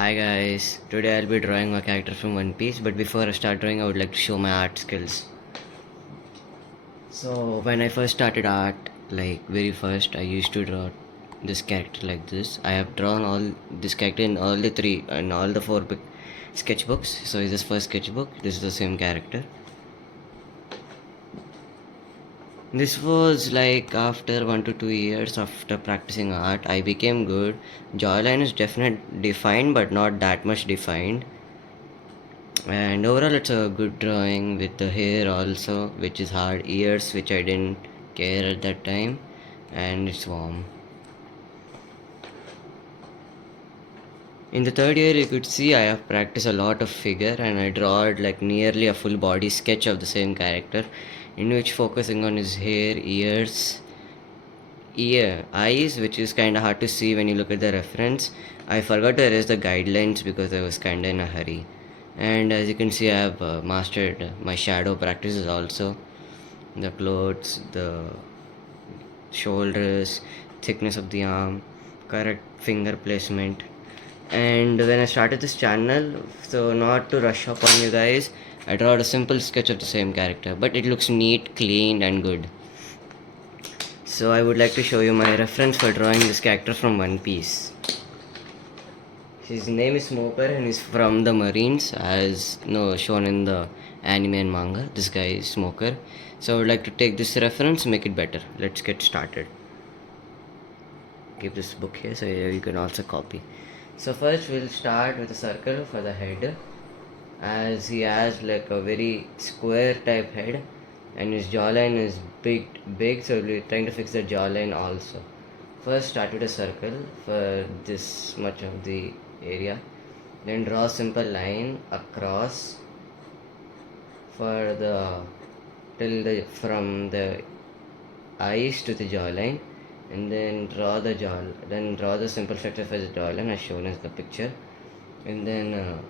Hi guys, today I'll be drawing a character from One Piece, but before I start drawing, I would like to show my art skills. So, when I first started art, like very first, I used to draw this character like this. I have drawn all this character in all the three and all the four sketchbooks. So, this first sketchbook, this is the same character. This was like after 1 to 2 years after practicing art, I became good. Jawline is definitely defined, but not that much defined. And overall it's a good drawing with the hair also, which is hard, ears which I didn't care at that time, and it's warm. In the third year you could see I have practiced a lot of figure, and I drawed like nearly a full body sketch of the same character, in which focusing on his hair, eyes, which is kind of hard to see when you look at the reference. I forgot to erase the guidelines because I was kind of in a hurry. And as you can see, I have mastered my shadow practices also. The clothes, the shoulders, thickness of the arm, correct finger placement. And when I started this channel, so not to rush up on you guys, I drawed a simple sketch of the same character, but it looks neat, clean, and good. So I would like to show you my reference for drawing this character from One Piece. His name is Smoker and he's from the Marines, as shown in the anime and manga. This guy is Smoker. So I would like to take this reference, make it better. Let's get started. Keep this book here so you can also copy. So first we'll start with a circle for the head, as he has like a very square type head and his jawline is big, so we'll be trying to fix the jawline also. First start with a circle for this much of the area, then draw a simple line across for the from the eyes to the jawline, and then draw the simple structure for the jawline as shown as the picture. And then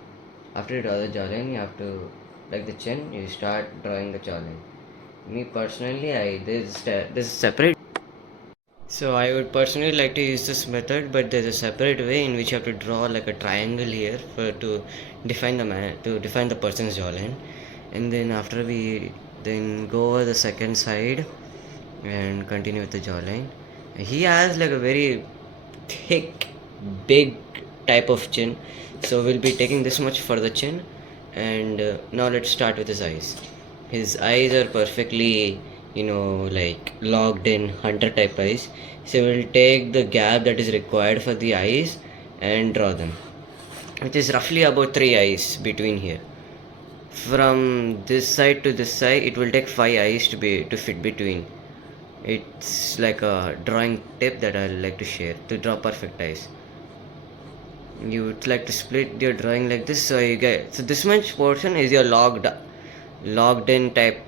after you draw the jawline, you have to, like the chin, you start drawing the jawline. Me personally, this is separate. So I would personally like to use this method, but there's a separate way in which you have to draw like a triangle here for to define the person's jawline, and then after we then go over the second side and continue with the jawline. He has like a very thick, big type of chin, so we'll be taking this much for the chin, and now let's start with his eyes. His eyes are perfectly, like logged in hunter type eyes. So we'll take the gap that is required for the eyes and draw them, which is roughly about 3 eyes between here. From this side to this side, it will take 5 eyes to fit between. It's like a drawing tip that I like to share to draw perfect eyes. You would like to split your drawing like this, so you get, so this much portion is your logged in type,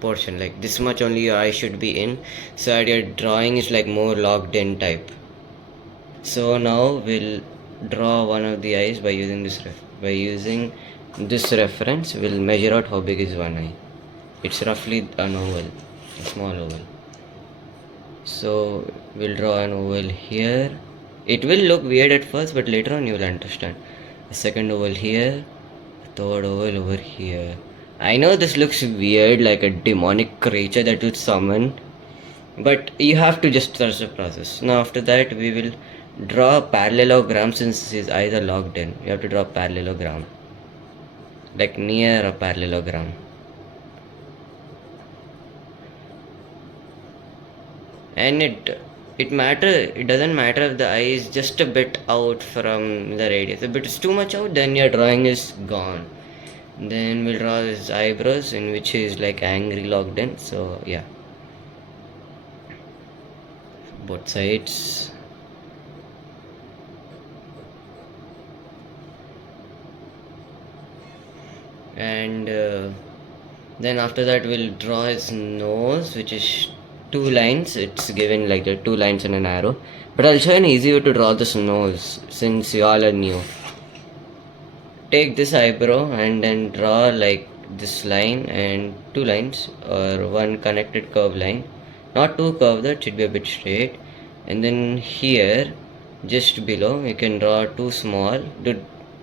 portion, like this much only your eye should be in, so that your drawing is like more logged in type. So now we'll draw one of the eyes by using this reference. We'll measure out how big is one eye. It's roughly an oval, a small oval. So we'll draw an oval here. It will look weird at first, but later on you will understand. A second oval here, a third oval over here. I know this looks weird, like a demonic creature that would summon, but you have to just trust the process. Now after that we will draw a parallelogram. Since his eyes are locked in, you have to draw a parallelogram, like near a parallelogram. And it doesn't matter if the eye is just a bit out from the radius. If it is too much out, then your drawing is gone. Then we'll draw his eyebrows, in which he is like angry locked in. So yeah, both sides. And then after that we'll draw his nose, which is 2 lines. It's given like the 2 lines and an arrow, but I'll show you an easy way to draw this nose since you all are new. Take this eyebrow and then draw like this line and 2 lines, or one connected curve line, not too curved, that should be a bit straight. And then here just below. You can draw two small to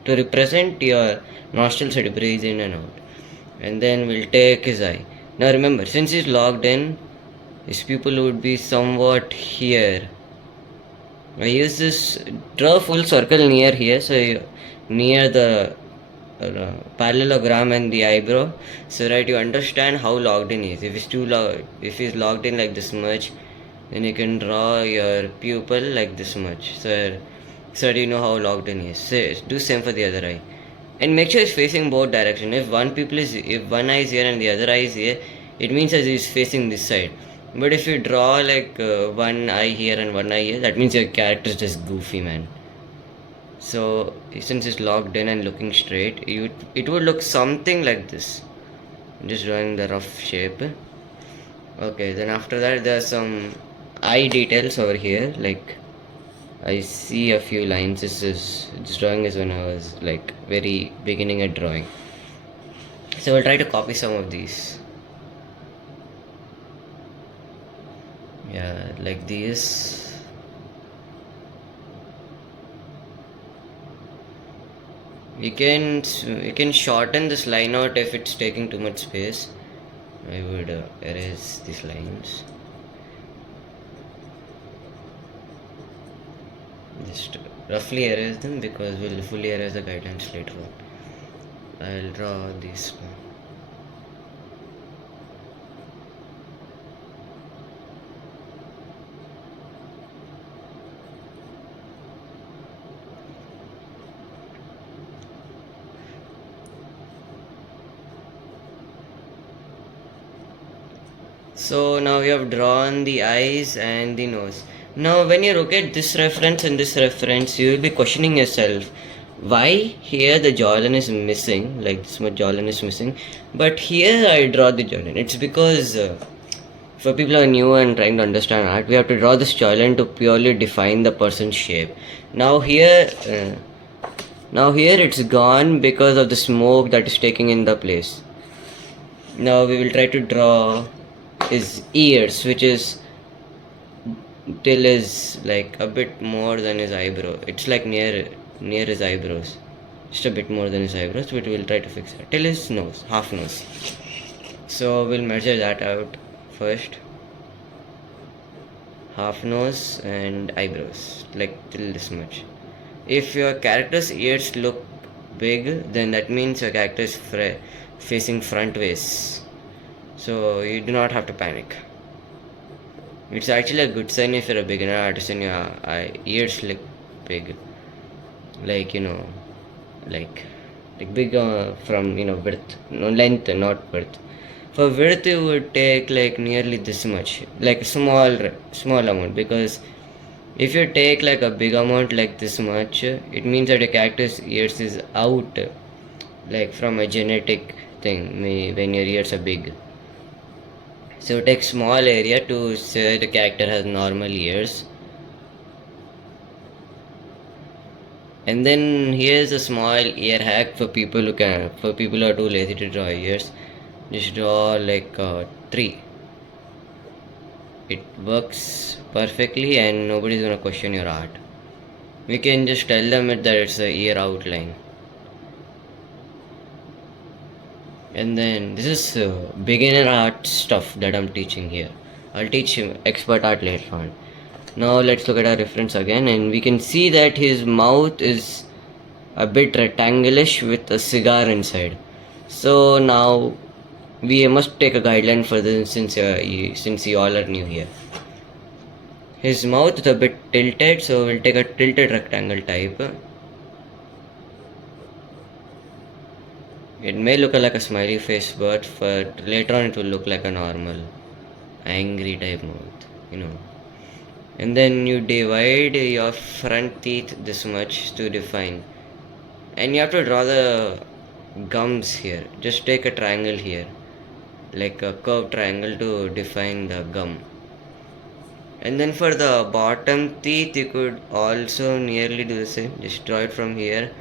represent your nostrils that breathe in and out. And then we'll take his eye. Now remember, since he's locked in, his pupil would be somewhat here. I use this, draw a full circle near here, so near the parallelogram and the eyebrow, so that you understand how locked in he is. If he's too if he's locked in like this much, then you can draw your pupil like this much, so that you know how locked in he is. So do same for the other eye, and make sure it's facing both direction. If one eye is here and the other eye is here, it means that he's facing this side. But if you draw like one eye here and one eye here, that means your character is just goofy, man. So since it's locked in and looking straight, it would look something like this. I'm just drawing the rough shape. Okay, then after that there are some eye details over here. Like I see a few lines. This drawing is when I was like very beginning at drawing. So we'll try to copy some of these. Yeah, like these. You can shorten this line out if it's taking too much space. I would erase these lines. Just roughly erase them because we'll fully erase the guidelines later on. I'll draw these now. So now we have drawn the eyes and the nose. Now when you look at this reference and this reference, you will be questioning yourself, why here the jawline is missing, like this much jawline is missing, but here I draw the jawline. It's because for people who are new and trying to understand art, we have to draw this jawline to purely define the person's shape. Now here it's gone because of the smoke that is taking in the place. Now we will try to draw his ears, which is till is like a bit more than his eyebrow. It's like near his eyebrows, just a bit more than his eyebrows, but we'll try to fix it till his nose, half nose. So we'll measure that out first. Half nose and eyebrows, like till this much. If your character's ears look big, then that means your character is facing front ways. So you do not have to panic. It's actually a good sign if you're a beginner artist and your ears look big. Like, like big from, width. No, length, not width. For width, you would take like nearly this much. Like a small amount. Because if you take like a big amount like this much, it means that your character's ears is out. Like from a genetic thing, when your ears are big. So take small area to say the character has normal ears. And then here's a small ear hack for people who are too lazy to draw ears. Just draw like 3. It works perfectly and nobody's gonna question your art. We can just tell them that it's the ear outline. And then this is beginner art stuff that I'm teaching here. I'll teach him expert art later on. Now let's look at our reference again, and we can see that his mouth is a bit rectangulish with a cigar inside. So now we must take a guideline for this since you all are new here. His mouth is a bit tilted, so we'll take a tilted rectangle type. It may look like a smiley face, but later on it will look like a normal, angry type mouth, And then you divide your front teeth this much to define. And you have to draw the gums here. Just take a triangle here, like a curved triangle to define the gum. And then for the bottom teeth, you could also nearly do the same. Just draw it from here.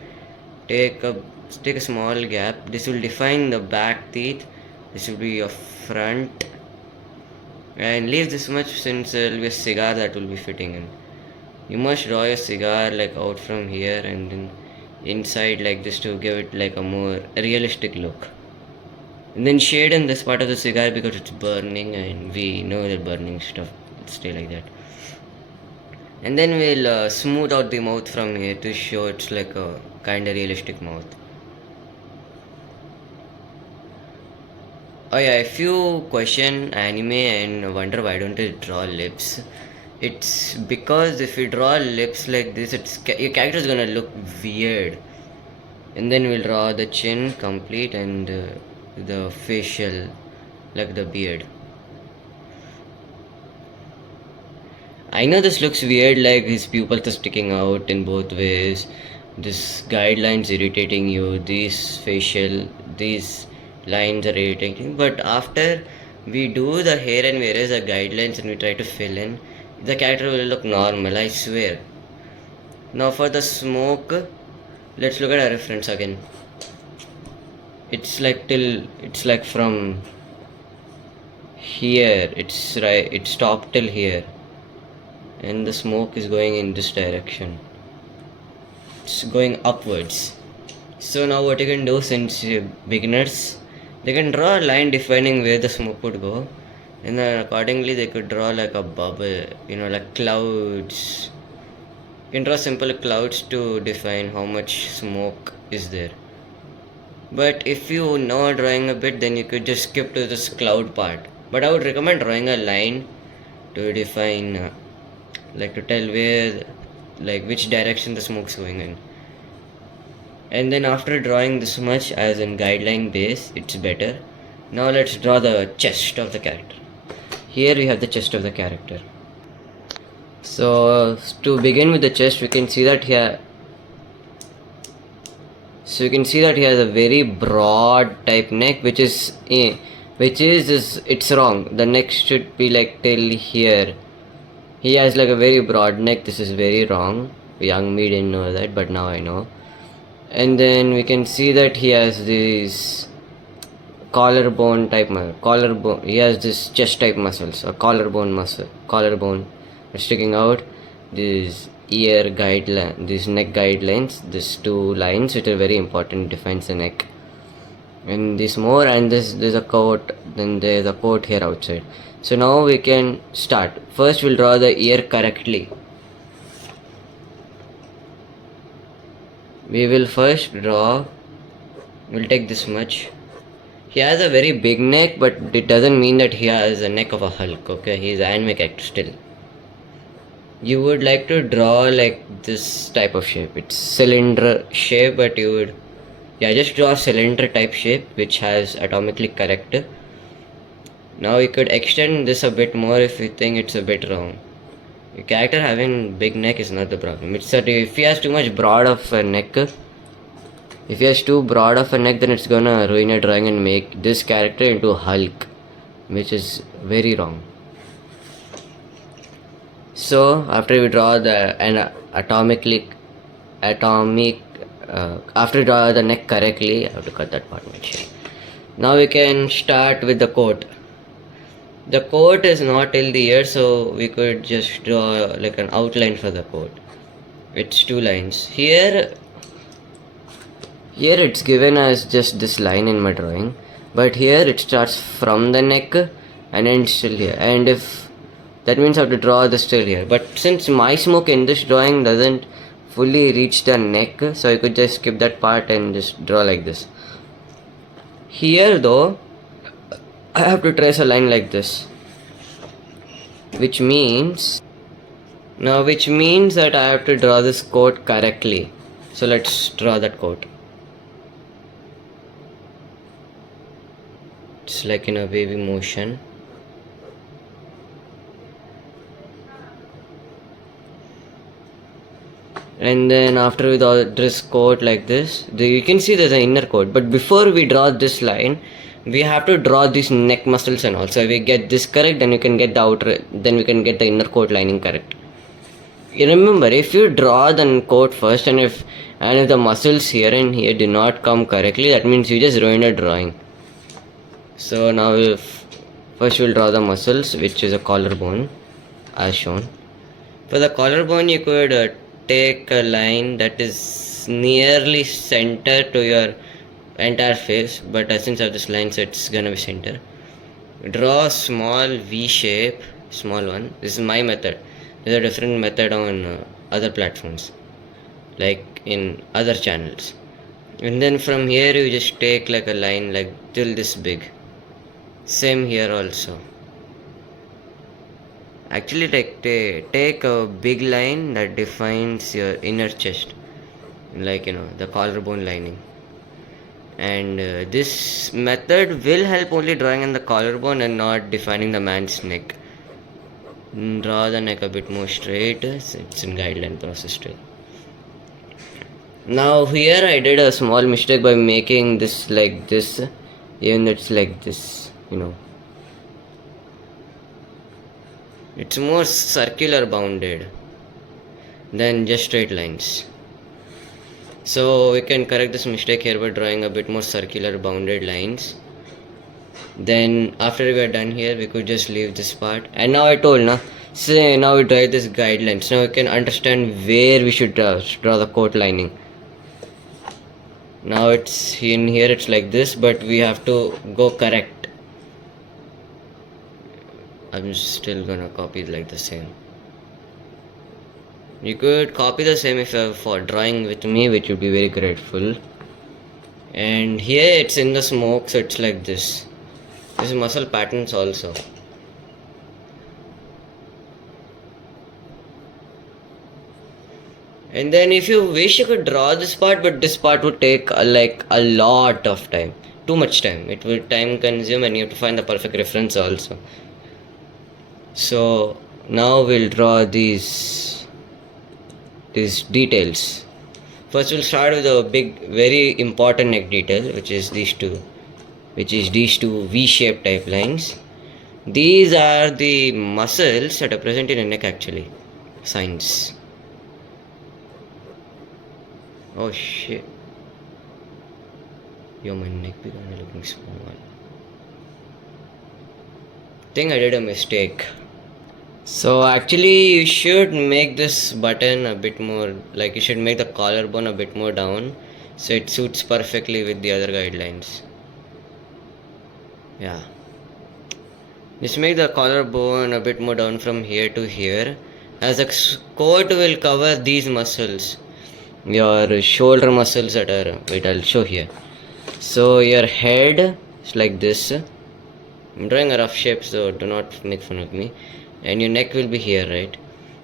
Take a small gap. This will define the back teeth. This will be your front. And leave this much since there will be a cigar that will be fitting in. You must draw your cigar like out from here and then inside like this to give it like a more realistic look. And then shade in this part of the cigar because it's burning and we know that burning stuff will stay like that. And then we'll smooth out the mouth from here to show it's like a kind of realistic mouth. Oh yeah, if you question anime and wonder why don't you draw lips, it's because if you draw lips like this, your character is gonna look weird. And then we'll draw the chin complete and the facial, like the beard. I know this looks weird, like his pupils are sticking out in both ways. This guidelines irritating you. These lines are irritating. But after we do the hair and we erase the guidelines and we try to fill in, the character will look normal. I swear. Now for the smoke, let's look at our reference again. It's like from here. It stopped till here. And the smoke is going in this direction. It's going upwards. So now what you can do, since beginners, they can draw a line defining where the smoke would go, and then accordingly they could draw like a bubble, like clouds. You can draw simple clouds to define how much smoke is there. But if you know drawing a bit, then you could just skip to this cloud part. But I would recommend drawing a line to define to tell where, like which direction the smoke's going in. And then after drawing this much as in guideline base, it's better. Now let's draw the chest of the character. Here we have the chest of the character. So to begin with the chest, we can see that here. So you can see that he has a very broad type neck, which is it's wrong. The neck should be like till here. He has like a very broad neck. This is very wrong. Young me didn't know that, but now I know. And then we can see that he has this collarbone type muscle. He has this chest type muscles, a collarbone muscle. Collarbone sticking out. This ear guideline, these neck guidelines. These two lines, which are very important, defines the neck. And this more, and there's a coat. Then there's a coat here outside. So now we can start. First we'll draw the ear correctly. We will first draw, we'll take this much. He has a very big neck, but it doesn't mean that he has a neck of a Hulk, okay? He's an anime character still. You would like to draw like this type of shape. It's cylinder shape, but you would, just draw a cylinder type shape which has atomically correct. Now you could extend this a bit more if you think it's a bit wrong. Your character having big neck is not the problem. It's that if he has too much broad of a neck, then it's gonna ruin your drawing and make this character into Hulk, which is very wrong. So after we draw after we draw the neck correctly, I have to cut that part much. Now we can start with the coat. The coat is not till the ear, so we could just draw like an outline for the coat. It's two lines. Here it's given as just this line in my drawing, but here it starts from the neck and ends till here. And if that means I have to draw this till here. But since my smoke in this drawing doesn't fully reach the neck, so I could just skip that part and just draw like this. Here though, I have to trace a line like this, which means that I have to draw this coat correctly. So let's draw that coat. It's like in a wavy motion. And then after we draw this coat like this, you can see there's an inner coat. But before we draw this line, we have to draw these neck muscles and all. So if we get this correct, then we can get the inner coat lining correct. You remember, if you draw the coat first, and if the muscles here and here do not come correctly, that means you just ruined a drawing. So now first we'll draw the muscles, which is a collarbone as shown. For the collarbone, you could take a line that is nearly center to your entire face, but since I have this line, so it's gonna be center. Draw a small V shape, small one. This is my method. There's a different method on other platforms, like in other channels. And then from here, you just take like a line like till this big. Same here also. Actually, take a big line that defines your inner chest, like the collarbone lining. And this method will help only drawing in the collarbone and not defining the man's neck. Draw the neck a bit more straight. It's in guideline process still. Now here I did a small mistake by making this like this, even it's like this, It's more circular bounded than just straight lines. So we can correct this mistake here by drawing a bit more circular bounded lines. Then after we are done here, we could just leave this part. And now I told now we draw this guidelines. Now we can understand where we should draw the coat lining. Now it's in here, it's like this, but we have to go correct. I'm still gonna copy it like the same. You could copy the same if you're for drawing with me, which would be very grateful. And here it's in the smoke, so it's like this. This is muscle patterns also. And then if you wish, you could draw this part, but this part would take like a lot of time. Too much time. It will time consume and you have to find the perfect reference also. So now we'll draw these details. First we'll start with a big, very important neck detail, which is these two V-shaped type lines. These are the muscles that are present in the neck actually. Signs. Oh shit. Yo, my neck is looking small. Think I did a mistake. So actually you should make this button a bit more, like you should make the collarbone a bit more down so it suits perfectly with the other guidelines. Yeah. Just make the collarbone a bit more down from here to here, as the coat will cover these muscles, your shoulder muscles that are, wait, I'll show here. So your head is like this. I'm drawing a rough shape, so do not make fun of me. And your neck will be here, right?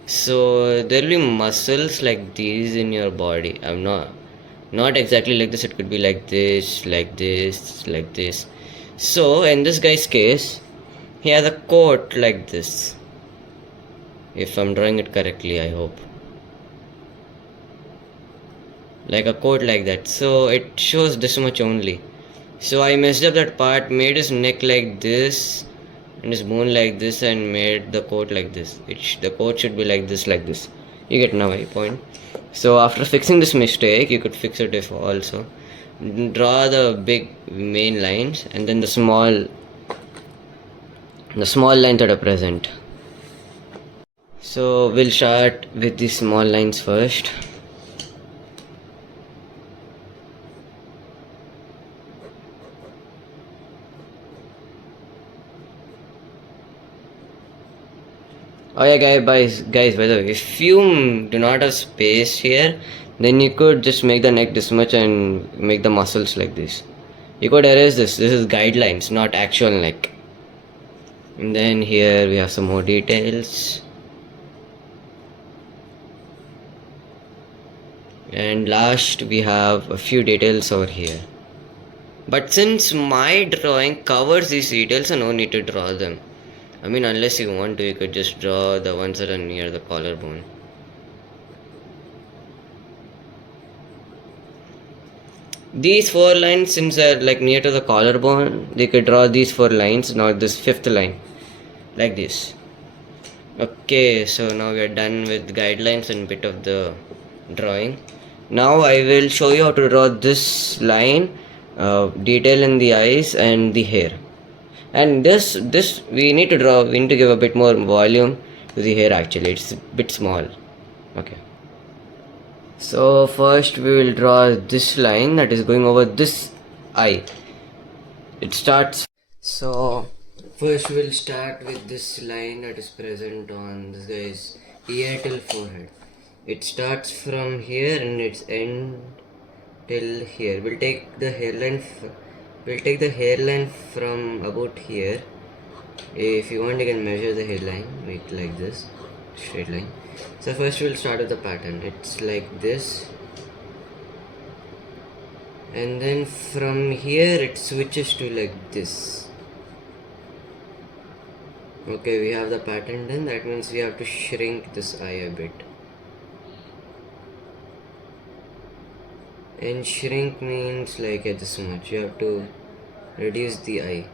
So there will be muscles like these in your body. I'm not exactly like this. It could be like this, like this, like this. So in this guy's case, he has a coat like this. If I'm drawing it correctly, I hope. Like a coat like that. So it shows this much only. So I messed up that part, made his neck like this and his bone like this, and made the coat like this. The coat should be like this, like this. You get now my point. So after fixing this mistake, you could fix it if also. Draw the big main lines and then the small lines that are present. So we'll start with the small lines first. Oh yeah, guys, by the way, if you do not have space here, then you could just make the neck this much and make the muscles like this. You could erase this. This is guidelines, not actual neck. And then here we have some more details. And last we have a few details over here. But since my drawing covers these details, so no need to draw them. I mean, unless you want to, you could just draw the ones that are near the collarbone. These 4 lines, since they're like near to the collarbone, they could draw these 4 lines, not this 5th line, like this. Okay, so now we are done with guidelines and bit of the drawing. Now I will show you how to draw this line, detail in the eyes and the hair. And this we need to give a bit more volume to the hair actually. It's a bit small. Okay. So first we will draw this line that is going over this eye. It starts. So first we'll start with this line that is present on this guy's ear till forehead. It starts from here and its end till here. We'll take the hairline. We'll take the hairline from about here. If you want, you can measure the hairline. Make like this, straight line. So first we'll start with the pattern. It's like this, and then from here it switches to like this. Okay, we have the pattern done. That means we have to shrink this eye a bit. And shrink means like this much. You have to reduce the eye.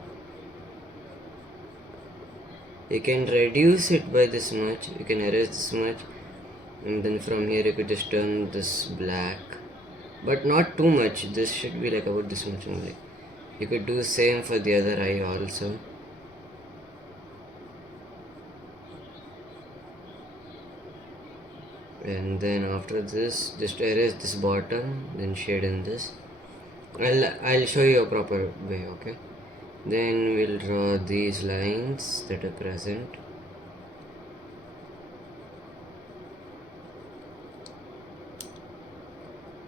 You can reduce it by this much. You can erase this much, and then from here you could just turn this black, but not too much. This should be like about this much only. You could do same for the other eye also. And then after this, just erase this bottom, then shade in this. I'll show you a proper way, okay? Then we'll draw these lines that are present.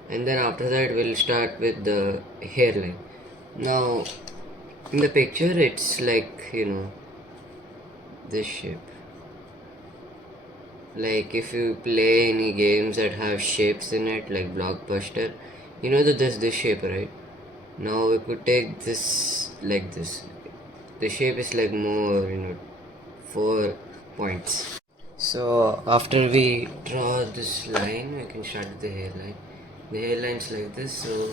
And then after that we'll start with the hairline. Now in the picture it's like, this shape. Like if you play any games that have shapes in it, like Blockbuster, you know that there's this shape, right? Now we could take this like this. The shape is like more, 4 points. So after we draw this line, we can start with the hairline. The hairline's like this, so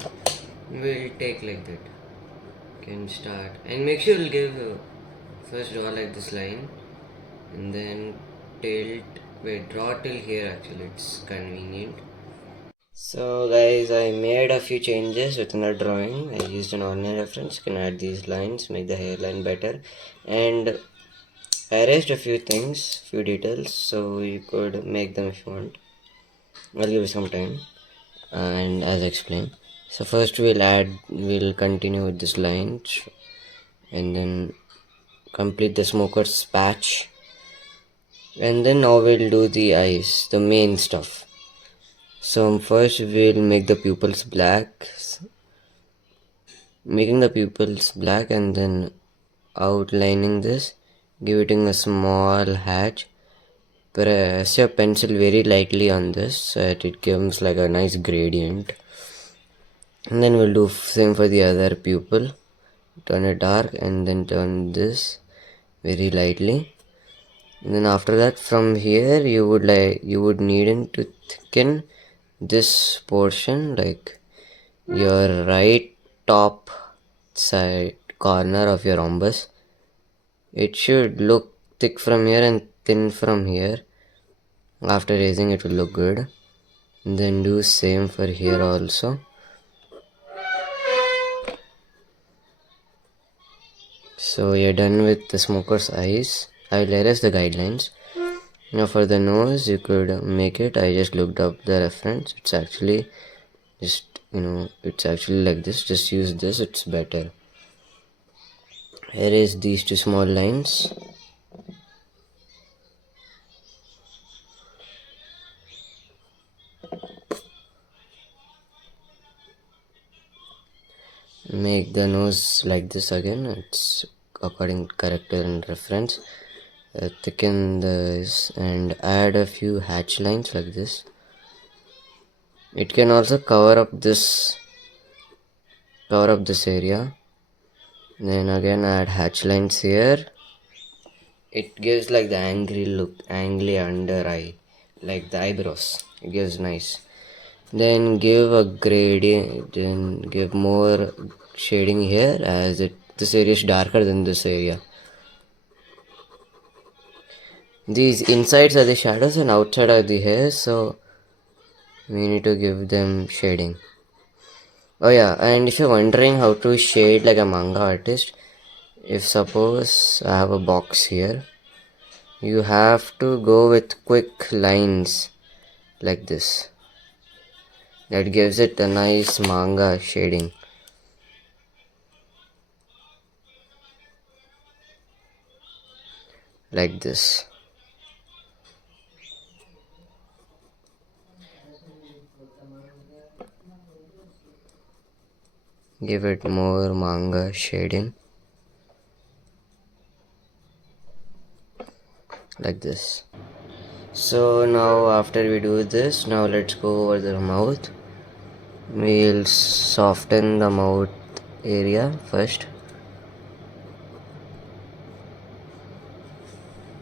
we'll take like that. Can start and make sure you'll give first draw like this line, and then tilt. Wait, draw till here actually, it's convenient. So guys, I made a few changes within the drawing. I used an online reference. You can add these lines, make the hairline better, and I erased a few things, few details, so you could make them if you want. I'll give you some time, and as I explained. So first we'll continue with this line, and then complete the smoker's patch, and then now we'll do the eyes, the main stuff. So first we'll make the pupils black, and then outlining this, giving a small hatch. Press your pencil very lightly on this so that it gives like a nice gradient. And then we'll do same for the other pupil. Turn it dark and then turn this very lightly. And then after that, from here you would need to thicken this portion, like your right top side corner of your rhombus. It should look thick from here and thin from here. After raising, it will look good. And then do same for here also. So you're done with the smoker's eyes. I will erase the guidelines. Now for the nose, you could make it. I just looked up the reference. It's actually it's actually like this. Just use this, it's better. Erase these two small lines. Make the nose like this again. It's according to character and reference. Thicken this and add a few hatch lines like this. It can also cover up this area. Then again add hatch lines here. It gives like the angry look, angry under eye, like the eyebrows. It gives nice. Then give a gradient, then give more shading here, as this area is darker than this area. These insides are the shadows and outside are the hairs, so we need to give them shading. Oh yeah, and if you're wondering how to shade like a manga artist, if suppose I have a box here, You have to go with quick lines like this. That gives it a nice manga shading. Like this. Give it more manga shading. Like this. So now after we do this, now let's go over the mouth. We'll soften the mouth area first.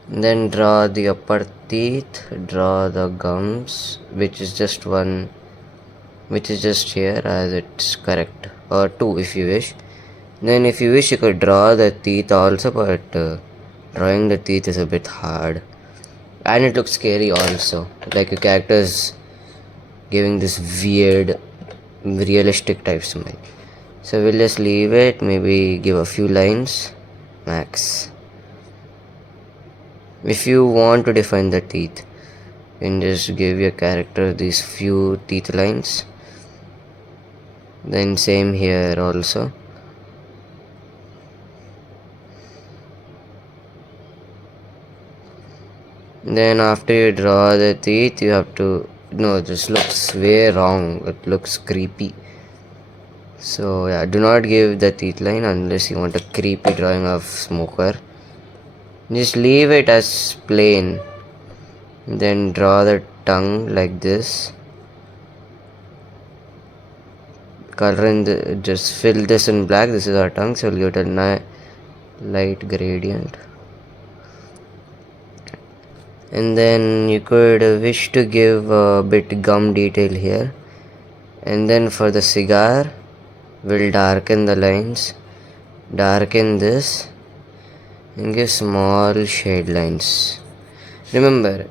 Then draw the upper teeth, draw the gums, which is just here as it's correct, or two if you wish. Then if you wish you could draw the teeth also, but drawing the teeth is a bit hard. And it looks scary also, like a character is giving this weird, realistic type smile. So we'll just leave it, maybe give a few lines, max. If you want to define the teeth, you can just give your character these few teeth lines. Then same here also. Then after you draw the teeth, you have to, no, this looks way wrong, it looks creepy. So yeah, do not give the teeth line unless you want a creepy drawing of Smoker. Just leave it as plain. Then draw the tongue like this. Color in the, just fill this in black. This is our tongue, so we'll give it a light gradient. And then you could wish to give a bit gum detail here. And then for the cigar, we'll darken the lines, darken this, and give small shade lines. Remember,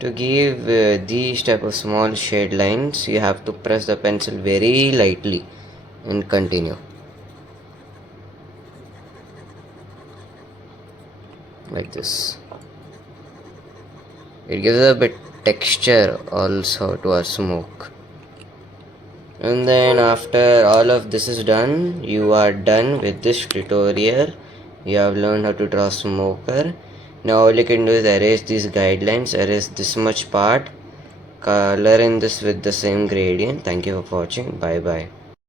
to give these type of small shade lines, you have to press the pencil very lightly and continue. Like this. It gives a bit texture also to our smoke. And then after all of this is done, you are done with this tutorial. You have learned how to draw Smoker. Now all you can do is erase these guidelines, erase this much part, color in this with the same gradient. Thank you for watching. Bye bye.